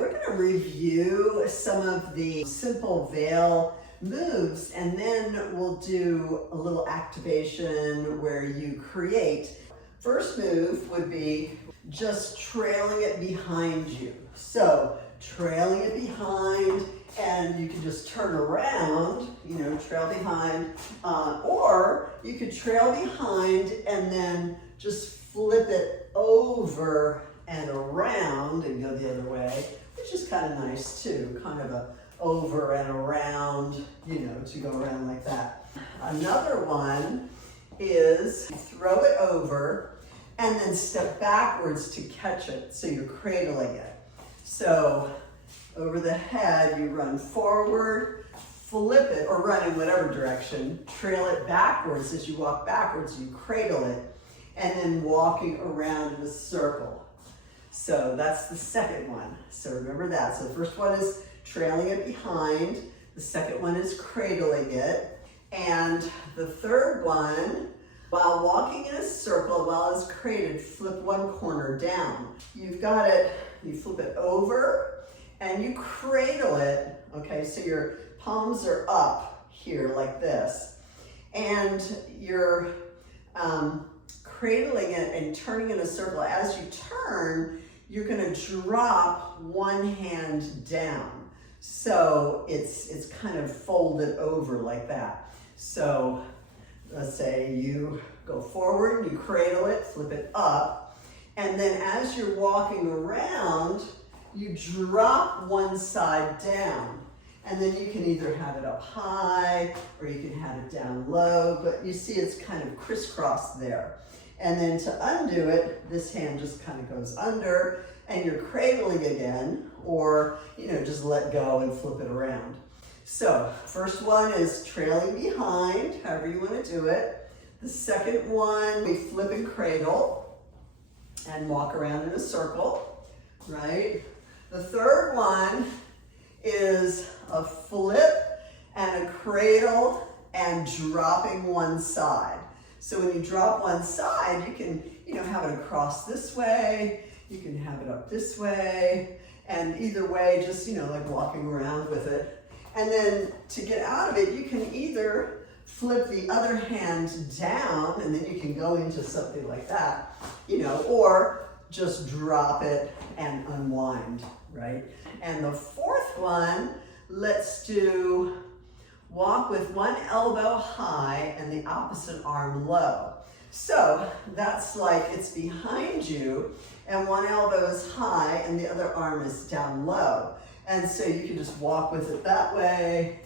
We're going to review some of the simple veil moves, and then we'll do a little activation where you create. First move would be just trailing it behind you. So trailing it behind, and you can just turn around, trail behind, or you could trail behind and then just flip it over and around and go the other way, which is kind of nice too, kind of a over and around, to go around like that. Another one is throw it over and then step backwards to catch it, so you're cradling it. So over the head, you run forward, flip it, or run in whatever direction, trail it backwards. As you walk backwards, you cradle it, and then walking around in a circle. So that's the second one. So remember that. So the first one is trailing it behind. The second one is cradling it. And the third one, while walking in a circle, while it's cradled, flip one corner down. You've got it, you flip it over and you cradle it, okay? So your palms are up here like this. And you're cradling it and turning in a circle. As you turn, you're gonna drop one hand down. So it's kind of folded over like that. So let's say you go forward, you cradle it, flip it up, and then as you're walking around, you drop one side down. And then you can either have it up high or you can have it down low, but you see it's kind of crisscrossed there. And then to undo it, this hand just kind of goes under and you're cradling again, or just let go and flip it around. So first one is trailing behind, however you want to do it. The second one, we flip and cradle and walk around in a circle, right? The third one is a flip and a cradle and dropping one side. So when you drop one side, you can, have it across this way, you can have it up this way, and either way, just, like walking around with it. And then to get out of it, you can either flip the other hand down, and then you can go into something like that, or just drop it and unwind, right? And the fourth one, let's do walk with one elbow high and the opposite arm low. So that's like it's behind you and one elbow is high and the other arm is down low. And so you can just walk with it that way,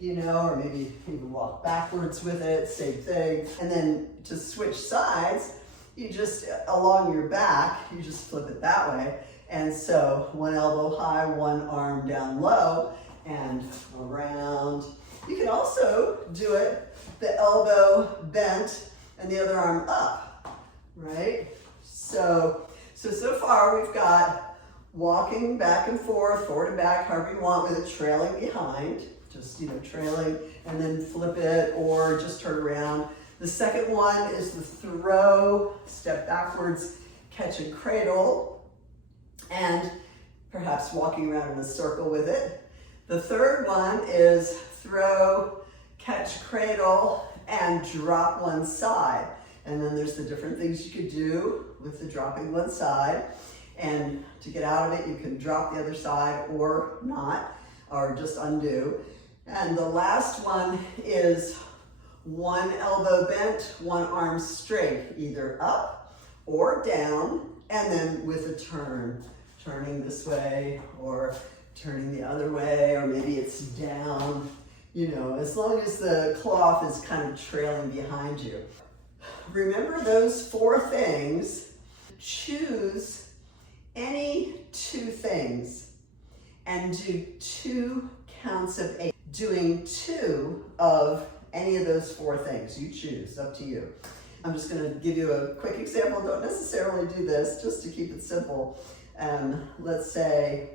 or maybe you can walk backwards with it, same thing. And then to switch sides, you just, along your back, you just flip it that way. And so one elbow high, one arm down low, and around. You can also do it, the elbow bent and the other arm up, right? So far we've got walking back and forth, forward and back, however you want, with it trailing behind. Just, trailing and then flip it or just turn around. The second one is the throw, step backwards, catch and cradle, and perhaps walking around in a circle with it. The third one is throw, catch, cradle, and drop one side. And then there's the different things you could do with the dropping one side. And to get out of it, you can drop the other side or not, or just undo. And the last one is one elbow bent, one arm straight, either up or down, and then with a turn, turning this way or turning the other way, or maybe it's down, as long as the cloth is kind of trailing behind you. Remember those four things. Choose any two things and do 2 counts of 8. Doing 2 of any of those 4 things. You choose, up to you. I'm just going to give you a quick example. Don't necessarily do this, just to keep it simple. Let's say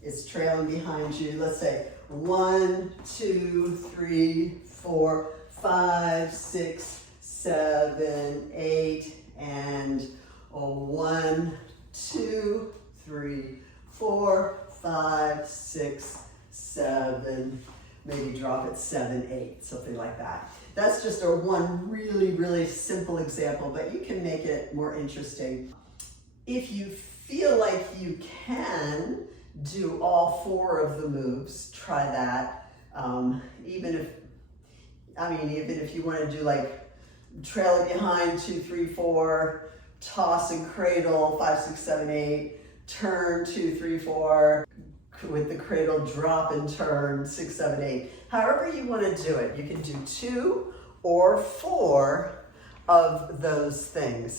it's trailing behind you. Let's say 1, 2, 3, 4, 5, 6, 7, 8, and 1, 2, 3, 4, 5, 6, 7, maybe drop it 7, 8, something like that. That's just one really, really simple example, but you can make it more interesting. If you feel like you can do all 4 of the moves, try that. Even if you want to do like trail it behind, 2, 3, 4, toss and cradle, 5, 6, 7, 8, turn, 2, 3, 4, with the cradle, drop and turn, 6, 7, 8. However you want to do it, you can do 2 or 4 of those things.